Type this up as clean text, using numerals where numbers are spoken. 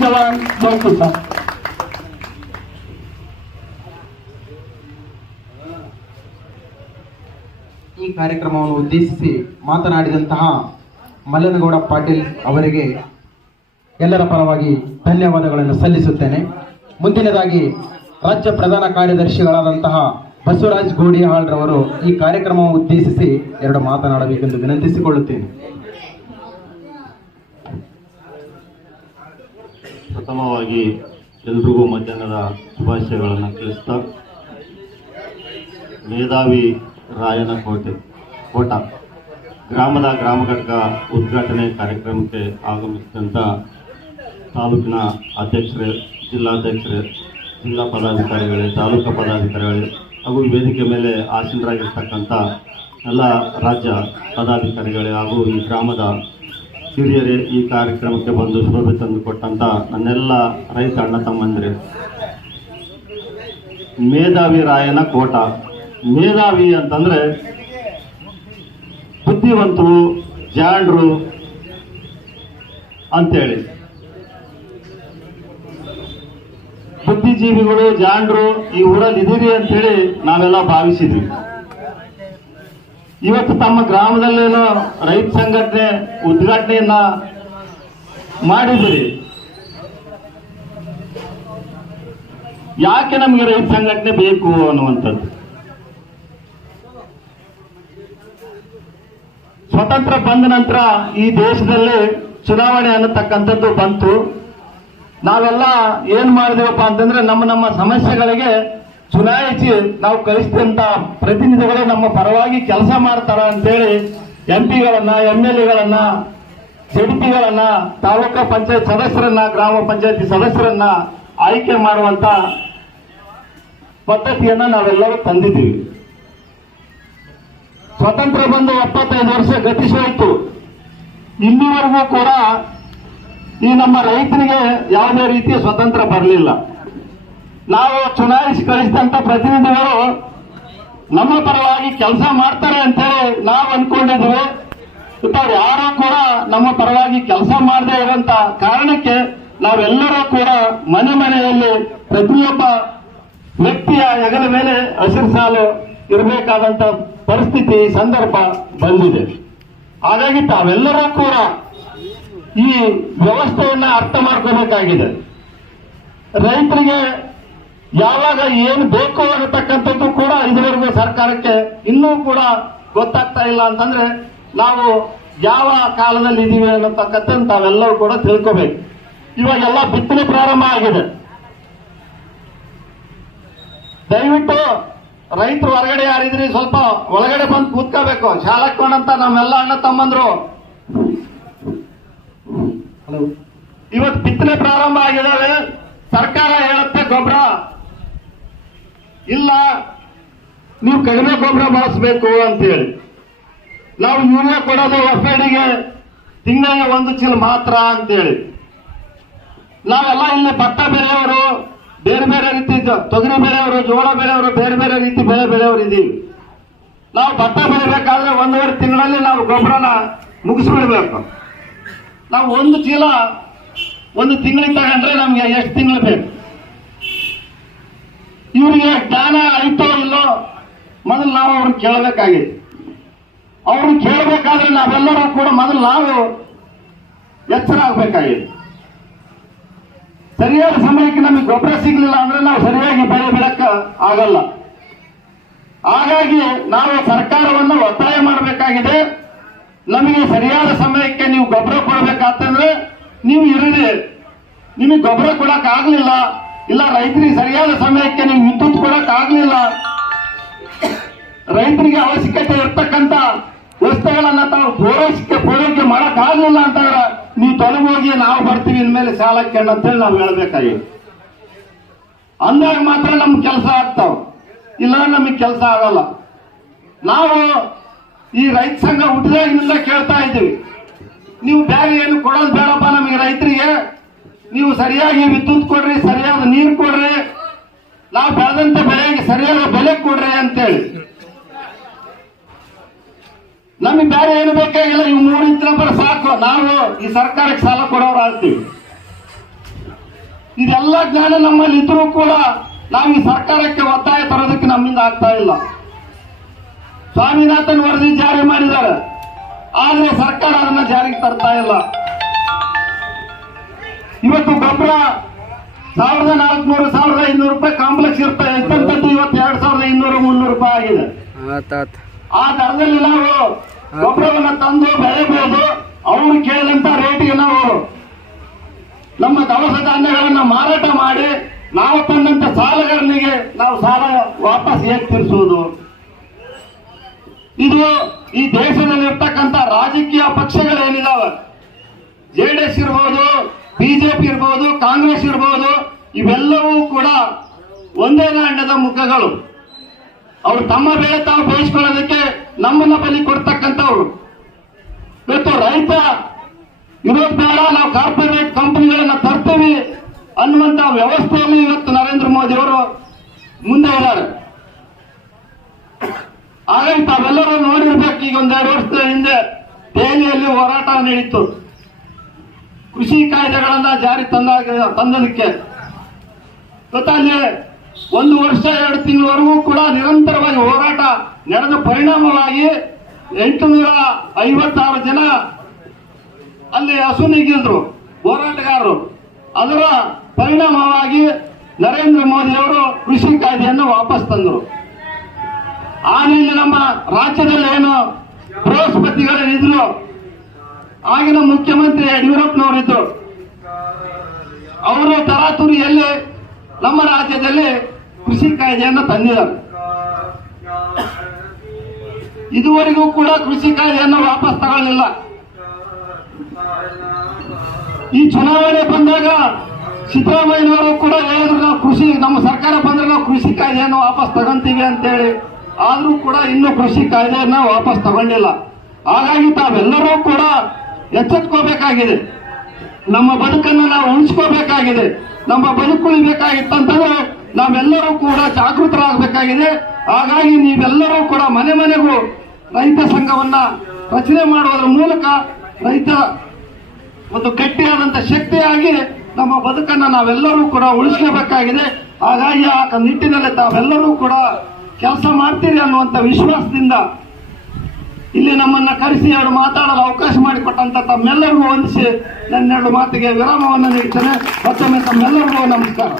ಜವಾನ್ ಜೈ ಕಿಸಾನ್. ಈ ಕಾರ್ಯಕ್ರಮವನ್ನು ಉದ್ದೇಶಿಸಿ ಮಾತನಾಡಿದಂತಹ ಮಲ್ಲನಗೌಡ ಪಾಟೀಲ್ ಅವರಿಗೆ ಎಲ್ಲರ ಪರವಾಗಿ ಧನ್ಯವಾದಗಳನ್ನು ಸಲ್ಲಿಸುತ್ತೇನೆ. ಮುಂದಿನದಾಗಿ ರಾಜ್ಯ ಪ್ರಧಾನ ಕಾರ್ಯದರ್ಶಿಗಳಾದಂತಹ ಬಸವರಾಜ್ ಗೋಡಿಹಾಳ್ರವರು ಈ ಕಾರ್ಯಕ್ರಮವನ್ನು ಉದ್ದೇಶಿಸಿ ಎರಡು ಮಾತನಾಡಬೇಕೆಂದು ವಿನಂತಿಸಿಕೊಳ್ಳುತ್ತೇನೆ. ಪ್ರಥಮವಾಗಿ ಎಲ್ರಿಗೂ ಮಧ್ಯಾಹ್ನದ ಶುಭಾಶಯಗಳನ್ನು ತಿಳಿಸ್ತಾ, ಮೇಧಾವಿ ರಾಯನ ಕೋಟ ಗ್ರಾಮದ ಗ್ರಾಮ ಘಟಕ ಉದ್ಘಾಟನೆ ಕಾರ್ಯಕ್ರಮಕ್ಕೆ ಆಗಮಿಸಿದಂಥ ತಾಲೂಕಿನ ಅಧ್ಯಕ್ಷರೇ, ಜಿಲ್ಲಾಧ್ಯಕ್ಷರೇ, ಜಿಲ್ಲಾ ಪದಾಧಿಕಾರಿಗಳೇ, ತಾಲೂಕಾ ಪದಾಧಿಕಾರಿಗಳೇ ಹಾಗೂ ವೇದಿಕೆ ಮೇಲೆ ಆಸೀನರಾಗಿರ್ತಕ್ಕಂಥ ಎಲ್ಲ ರಾಜ್ಯ ಪದಾಧಿಕಾರಿಗಳೇ ಹಾಗೂ ಈ ಗ್ರಾಮದ ಹಿರಿಯರೇ, ಈ ಕಾರ್ಯಕ್ರಮಕ್ಕೆ ಬಂದು ಶುಭ ತಂದುಕೊಟ್ಟಂಥ ನನ್ನೆಲ್ಲ ರೈತ ಅಣ್ಣ ತಮ್ಮಂದಿರೇ, ಮೇಧಾವಿ ರಾಯನ ಕೋಟ. ಮೇಧಾವಿ ಅಂತಂದ್ರೆ ಬುದ್ಧಿವಂತರು, ಜಾಣರು ಅಂತೇಳಿ. ಬುದ್ಧಿಜೀವಿಗಳು, ಜಾಣರು ಈ ಊರಲ್ಲಿ ಇದೀರಿ ಅಂತೇಳಿ ನಾವೆಲ್ಲ ಭಾವಿಸಿದ್ವಿ. ಇವತ್ತು ತಮ್ಮ ಗ್ರಾಮದಲ್ಲೇನೋ ರೈತ ಸಂಘಟನೆ ಉದ್ಘಾಟನೆಯನ್ನ ಮಾಡಿದ್ರಿ. ಯಾಕೆ ನಮಗೆ ರೈತ ಸಂಘಟನೆ ಬೇಕು ಅನ್ನುವಂಥದ್ದು. ಸ್ವತಂತ್ರ ಬಂದ ನಂತರ ಈ ದೇಶದಲ್ಲಿ ಚುನಾವಣೆ ಅನ್ನತಕ್ಕಂಥದ್ದು ಬಂತು. ನಾವೆಲ್ಲ ಏನ್ ಮಾಡಿದೆವಪ್ಪ ಅಂತಂದ್ರೆ ನಮ್ಮ ಸಮಸ್ಯೆಗಳಿಗೆ ಚುನಾಯಿಸಿ ನಾವು ಕಳಿಸಿದಂತ ಪ್ರತಿನಿಧಿಗಳು ನಮ್ಮ ಪರವಾಗಿ ಕೆಲಸ ಮಾಡ್ತಾರ ಅಂತೇಳಿ MP ಗಳನ್ನ, MLA ಗಳನ್ನ, ZP ಗಳನ್ನ, ತಾಲೂಕಾ ಪಂಚಾಯತ್ ಸದಸ್ಯರನ್ನ, ಗ್ರಾಮ ಪಂಚಾಯತಿ ಸದಸ್ಯರನ್ನ ಆಯ್ಕೆ ಮಾಡುವಂತ ಪದ್ಧತಿಯನ್ನ ನಾವೆಲ್ಲರೂ ತಂದಿದ್ದೀವಿ. ಸ್ವತಂತ್ರ ಬಂದು 75 ವರ್ಷ ಗತಿಸೋಯ್ತು. ಇಲ್ಲಿವರೆಗೂ ಕೂಡ ಈ ನಮ್ಮ ರೈತರಿಗೆ ಯಾವುದೇ ರೀತಿಯ ಸ್ವತಂತ್ರ ಬರಲಿಲ್ಲ. ನಾವು ಚುನಾಯಿಸಿ ಕಳಿಸಿದಂತ ಪ್ರತಿನಿಧಿಗಳು ನಮ್ಮ ಪರವಾಗಿ ಕೆಲಸ ಮಾಡ್ತಾರೆ ಅಂತೇಳಿ ನಾವು ಅನ್ಕೊಂಡಿದ್ವಿ. ಯಾರು ಕೂಡ ನಮ್ಮ ಪರವಾಗಿ ಕೆಲಸ ಮಾಡದೇ ಇರುವಂತ ಕಾರಣಕ್ಕೆ ನಾವೆಲ್ಲರೂ ಕೂಡ ಮನೆಯಲ್ಲಿ ಪ್ರತಿಯೊಬ್ಬ ವ್ಯಕ್ತಿಯ ಹೆಗಲ ಮೇಲೆ ಹಸಿರು ಸಾಲು ಇರಬೇಕಾದಂತ ಪರಿಸ್ಥಿತಿ, ಸಂದರ್ಭ ಬಂದಿದೆ. ಹಾಗಾಗಿ ತಾವೆಲ್ಲರೂ ಕೂಡ ಈ ವ್ಯವಸ್ಥೆಯನ್ನ ಅರ್ಥ ಮಾಡ್ಕೋಬೇಕಾಗಿದೆ. ರೈತರಿಗೆ ಯಾವಾಗ ಏನು ಬೇಕು ಅನ್ನತಕ್ಕಂಥದ್ದು ಕೂಡ ಇದುವರೆಗೂ ಸರ್ಕಾರಕ್ಕೆ ಇನ್ನೂ ಕೂಡ ಗೊತ್ತಾಗ್ತಾ ಇಲ್ಲ. ಅಂತಂದ್ರೆ ನಾವು ಯಾವ ಕಾಲದಲ್ಲಿ ಇದೀವಿ ಅನ್ನತಕ್ಕಂಥದ್ದು ತಾವೆಲ್ಲರೂ ಕೂಡ ತಿಳ್ಕೋಬೇಕು. ಇವಾಗೆಲ್ಲ ಬಿತ್ತನೆ ಪ್ರಾರಂಭ ಆಗಿದೆ. ದಯವಿಟ್ಟು ರೈತರು ಹೊರಗಡೆ ಯಾರಿದ್ರಿ ಸ್ವಲ್ಪ ಒಳಗಡೆ ಬಂದು ಕೂತ್ಕೋಬೇಕು. ಶಾಲಕ್ಕೊಂಡಂತ ನಮ್ಮೆಲ್ಲ ಅಣ್ಣ ತಮ್ಮಂದ್ರು ಇವತ್ತು ಬಿತ್ತನೆ ಪ್ರಾರಂಭ ಆಗಿದಾವೆ. ಸರ್ಕಾರ ಹೇಳುತ್ತೆ ಗೊಬ್ಬರ ಇಲ್ಲ, ನೀವು ಕಡಿಮೆ ಗೊಬ್ಬರ ಬಳಸಬೇಕು ಅಂತೇಳಿ. ನಾವು ಯೂರಿಯಾ ಕೊಡೋದು FIDಗೆ ತಿಂಗಳಿಗೆ 1 ಚೀಲ ಮಾತ್ರ ಅಂತೇಳಿ. ನಾವೆಲ್ಲ ಇಲ್ಲಿ ಭತ್ತ ಬೆಳೆಯವರು, ಬೇರೆ ಬೇರೆ ರೀತಿ ತೊಗರಿ ಬೆಳೆಯವರು, ಜೋಳ ಬೆಳೆಯವರು, ಬೇರೆ ಬೇರೆ ರೀತಿ ಬೆಳೆ ಬೆಳೆಯವರು ಇದ್ದೀವಿ. ನಾವು ಭತ್ತ ಬೆಳಿಬೇಕಾದ್ರೆ 1.5 ತಿಂಗಳಲ್ಲಿ ನಾವು ಗೊಬ್ಬರನ ಮುಗಿಸ್ಬಿಡ್ಬೇಕು. ನಾವು 1 ಚೀಲ 1 ತಿಂಗಳಿಗೆ ತಗೊಂಡ್ರೆ ನಮ್ಗೆ ಎಷ್ಟು ತಿಂಗಳು ಬೇಕು? ಇವರಿಗೆ ಜ್ಞಾನ ಆಯ್ತೋ ಇಲ್ಲೋ ಮೊದಲು ನಾವು ಅವ್ರನ್ನ ಕೇಳಬೇಕಾಗಿದೆ. ಅವ್ರನ್ನ ಕೇಳಬೇಕಾದ್ರೆ ನಾವೆಲ್ಲರೂ ಕೂಡ ಮೊದಲು ನಾವು ಎಚ್ಚರ ಆಗ್ಬೇಕಾಗಿದೆ. ಸರಿಯಾದ ಸಮಯಕ್ಕೆ ನಮಗೆ ಗೊಬ್ಬರ ಸಿಗಲಿಲ್ಲ ಅಂದ್ರೆ ನಾವು ಸರಿಯಾಗಿ ಬೆಳೆ ಬೆಳಕ ಆಗಲ್ಲ. ಹಾಗಾಗಿ ನಾವು ಸರ್ಕಾರವನ್ನು ಒತ್ತಾಯ ಮಾಡಬೇಕಾಗಿದೆ. ನಮಗೆ ಸರಿಯಾದ ಸಮಯಕ್ಕೆ ನೀವು ಗೊಬ್ಬರ ಕೊಡಬೇಕಾತಂದ್ರೆ ನೀವು ಇರಲಿ. ನಿಮಗೆ ಗೊಬ್ಬರ ಕೊಡಕ್ ಆಗ್ಲಿಲ್ಲ, ಇಲ್ಲ ರೈತರಿಗೆ ಸರಿಯಾದ ಸಮಯಕ್ಕೆ ನೀವು ವಿದ್ಯುತ್ ಕೊಡಕ್ ಆಗ್ಲಿಲ್ಲ, ರೈತರಿಗೆ ಅವಶ್ಯಕತೆ ಇರ್ತಕ್ಕಂಥ ವಸ್ತುಗಳನ್ನ ತಾವು ಪೂರೈಕೆ ಮಾಡಕ್ ಆಗ್ಲಿಲ್ಲ ಅಂತಂದ್ರೆ ನೀವು ತೊಲಗೋಗಿ ನಾವು ಬರ್ತೀವಿ ಇನ್ಮೇಲೆ ಸಾಲಕ್ಕೆ ಅಂತೇಳಿ ನಾವು ಹೇಳ್ಬೇಕಾಗಿ. ಅಂದಾಗ ಮಾತ್ರ ನಮ್ಗೆ ಕೆಲಸ ಆಗ್ತಾವ, ಇಲ್ಲ ನಮಗೆ ಕೆಲಸ ಆಗಲ್ಲ. ನಾವು ಈ ರೈತ ಸಂಘ ಹುಟ್ಟಿದಾಗಿನಿಂದ ಕೇಳ್ತಾ ಇದ್ದೀವಿ, ನೀವು ಬೇರೆ ಏನು ಕೊಡೋದು ಬೇಡಪ್ಪ ನಮಗೆ ರೈತರಿಗೆ, ನೀವು ಸರಿಯಾಗಿ ವಿದ್ಯುತ್ ಕೊಡ್ರಿ, ಸರಿಯಾದ ನೀರು ಕೊಡ್ರಿ, ನಾವು ಬೆಳೆದಂತ ಬೆಳೆಗೆ ಸರಿಯಾದ ಬೆಲೆ ಕೊಡ್ರಿ ಅಂತೇಳಿ. ನಮಗೆ ಬೇರೆ ಏನು ಬೇಕಾಗಿಲ್ಲ, ಇವು 3 ಇಂಚಿನ ಬರ ಸಾಕು, ನಾವು ಈ ಸರ್ಕಾರಕ್ಕೆ ಸಾಲ ಕೊಡೋರು ಆಗ್ತೀವಿ. ಇದೆಲ್ಲ ಜ್ಞಾನ ನಮ್ಮಲ್ಲಿ ಇದ್ರೂ ಕೂಡ ನಾವು ಈ ಸರ್ಕಾರಕ್ಕೆ ಒತ್ತಾಯ ತರೋದಕ್ಕೆ ನಮ್ಮಿಂದ ಆಗ್ತಾ ಇಲ್ಲ. ಸ್ವಾಮಿನಾಥನ್ ವರದಿ ಜಾರಿ ಮಾಡಿದ್ದಾರೆ, ಆದ್ರೆ ಸರ್ಕಾರ ಅದನ್ನ ಜಾರಿಗೆ ತರ್ತಾ ಇಲ್ಲ. ಇವತ್ತು ಗೊಬ್ಬರ 1400 1500 ರೂಪಾಯಿ ಕಾಂಪ್ಲೆಕ್ಸ್ ಇರ್ತಾರೆ, ಎಂತಂತದ್ದು ಇವತ್ತು 2200 300 ರೂಪಾಯಿ ಆಗಿದೆ. ಆ ದರದಲ್ಲಿ ನಾವು ಗೊಬ್ಬರವನ್ನ ತಂದು ಬೆಳೆಬಹುದು. ಅವರು ಕೇಳಿದಂತ ರೇಟಿಗೆ ನಾವು ನಮ್ಮ ದವಸ ಧಾನ್ಯಗಳನ್ನ ಮಾರಾಟ ಮಾಡಿ ನಾವು ತಂದಂತ ಸಾಲಗಾರನಿಗೆ ನಾವು ಸಾಲ ವಾಪಸ್ ಹೇಗೆ ತೀರಿಸುವುದು? ಇದು ಈ ದೇಶದಲ್ಲಿ ಇರ್ತಕ್ಕಂಥ ರಾಜಕೀಯ ಪಕ್ಷಗಳೇನಿದಾವೆ, ಜೆಡಿಎಸ್ ಇರ್ಬೋದು, ಬಿಜೆಪಿ ಇರ್ಬೋದು, ಕಾಂಗ್ರೆಸ್ ಇರ್ಬೋದು, ಇವೆಲ್ಲವೂ ಕೂಡ ಒಂದೇ ನಾಣ್ಯದ ಮುಖಗಳು. ಅವರು ತಮ್ಮ ಬೆಳೆ ತಾವು ಬೇಯಿಸ್ಕೊಳ್ಳೋದಕ್ಕೆ ನಮ್ಮನ್ನ ಬಲಿ ಕೊಡ್ತಕ್ಕಂಥವ್ರು. ಇವತ್ತು ರೈತ ಇರೋದು ಬೇಡ, ನಾವು ಕಾರ್ಪೊರೇಟ್ ಕಂಪನಿಗಳನ್ನ ತರ್ತೀವಿ ಅನ್ನುವಂತ ವ್ಯವಸ್ಥೆಯಲ್ಲಿ ಇವತ್ತು ನರೇಂದ್ರ ಮೋದಿ ಅವರು ಮುಂದೆ ಇದ್ದಾರೆ. ಹಾಗಾಗಿ ತಾವೆಲ್ಲರೂ ನೋಡಿರ್ಬೇಕು, ಈಗ ಒಂದೆರಡು ವರ್ಷದ ಹಿಂದೆ ದೆಹಲಿಯಲ್ಲಿ ಹೋರಾಟ ನಡೀತು ಕೃಷಿ ಕಾಯ್ದೆಗಳನ್ನ ಜಾರಿ ತಂದದಕ್ಕೆ. ಗೊತ್ತಲ್ಲಿ 1 ವರ್ಷ 2 ತಿಂಗಳವರೆಗೂ ಕೂಡ ನಿರಂತರವಾಗಿ ಹೋರಾಟ ನಡೆದ ಪರಿಣಾಮವಾಗಿ 856 ಜನ ಅಲ್ಲಿ ಅಸುನೀಗಿದ್ರು ಹೋರಾಟಗಾರರು. ಅದರ ಪರಿಣಾಮವಾಗಿ ನರೇಂದ್ರ ಮೋದಿ ಅವರು ಕೃಷಿ ಕಾಯ್ದೆಯನ್ನು ವಾಪಸ್ ತಂದರು. ಆಮೇಲೆ ನಮ್ಮ ರಾಜ್ಯದಲ್ಲಿ ಏನು ಬೃಹಸ್ಪತಿಗಳಿದ್ರು, ಆಗಿನ ಮುಖ್ಯಮಂತ್ರಿ ಯಡಿಯೂರಪ್ಪನವರಿದ್ರು, ಅವರು ತರಾತುರಿಯಲ್ಲಿ ನಮ್ಮ ರಾಜ್ಯದಲ್ಲಿ ಕೃಷಿ ಕಾಯ್ದೆಯನ್ನು ತಂದಿದ್ದಾರೆ. ಇದುವರೆಗೂ ಕೂಡ ಕೃಷಿ ಕಾಯ್ದೆಯನ್ನು ವಾಪಸ್ ತಗೊಳ್ಳಿಲ್ಲ. ಈ ಚುನಾವಣೆ ಬಂದಾಗ ಸಿದ್ದರಾಮಯ್ಯನವರು ಕೂಡ ಹೇಳಿದ್ರು, ನಾವು ನಮ್ಮ ಸರ್ಕಾರ ಬಂದ್ರೆ ನಾವು ಕೃಷಿ ಕಾಯ್ದೆಯನ್ನು ವಾಪಸ್ ತಗೊಂತೀವಿ ಅಂತೇಳಿ. ಆದ್ರೂ ಕೂಡ ಇನ್ನೂ ಕೃಷಿ ಕಾಯ್ದೆಯನ್ನ ವಾಪಸ್ ತಗೊಂಡಿಲ್ಲ. ಹಾಗಾಗಿ ತಾವೆಲ್ಲರೂ ಕೂಡ ಎಚ್ಚೆತ್ಕೋಬೇಕಾಗಿದೆ. ನಮ್ಮ ಬದುಕನ್ನು ನಾವು ಉಳಿಸ್ಕೋಬೇಕಾಗಿದೆ. ನಮ್ಮ ಬದುಕು ಉಳಿಬೇಕಾಗಿತ್ತಂತಂದ್ರೆ ನಾವೆಲ್ಲರೂ ಕೂಡ ಜಾಗೃತರಾಗಬೇಕಾಗಿದೆ. ಹಾಗಾಗಿ ನೀವೆಲ್ಲರೂ ಕೂಡ ಮನೆ ಮನೆಗೂ ರೈತ ಸಂಘವನ್ನ ರಚನೆ ಮಾಡುವುದರ ಮೂಲಕ ರೈತ ಒಂದು ಗಟ್ಟಿಯಾದಂತ ಶಕ್ತಿಯಾಗಿ ನಮ್ಮ ಬದುಕನ್ನು ನಾವೆಲ್ಲರೂ ಕೂಡ ಉಳಿಸ್ಕೋಬೇಕಾಗಿದೆ. ಹಾಗಾಗಿ ಆ ನಿಟ್ಟಿನಲ್ಲಿ ತಾವೆಲ್ಲರೂ ಕೂಡ ಕೆಲಸ ಮಾಡ್ತೀರಿ ಅನ್ನುವಂಥ ವಿಶ್ವಾಸದಿಂದ ಇಲ್ಲಿ ನಮ್ಮನ್ನ ಕರೆಸಿ 2 ಮಾತಾಡಲು ಅವಕಾಶ ಮಾಡಿಕೊಟ್ಟಂತ ತಮ್ಮೆಲ್ಲರಿಗೂ ವಂದಿಸಿ ನನ್ನ 2 ಮಾತಿಗೆ ವಿರಾಮವನ್ನು ನೀಡ್ತೇನೆ. ಮತ್ತೊಮ್ಮೆ ತಮ್ಮೆಲ್ಲರಿಗೂ ನಮಸ್ಕಾರ.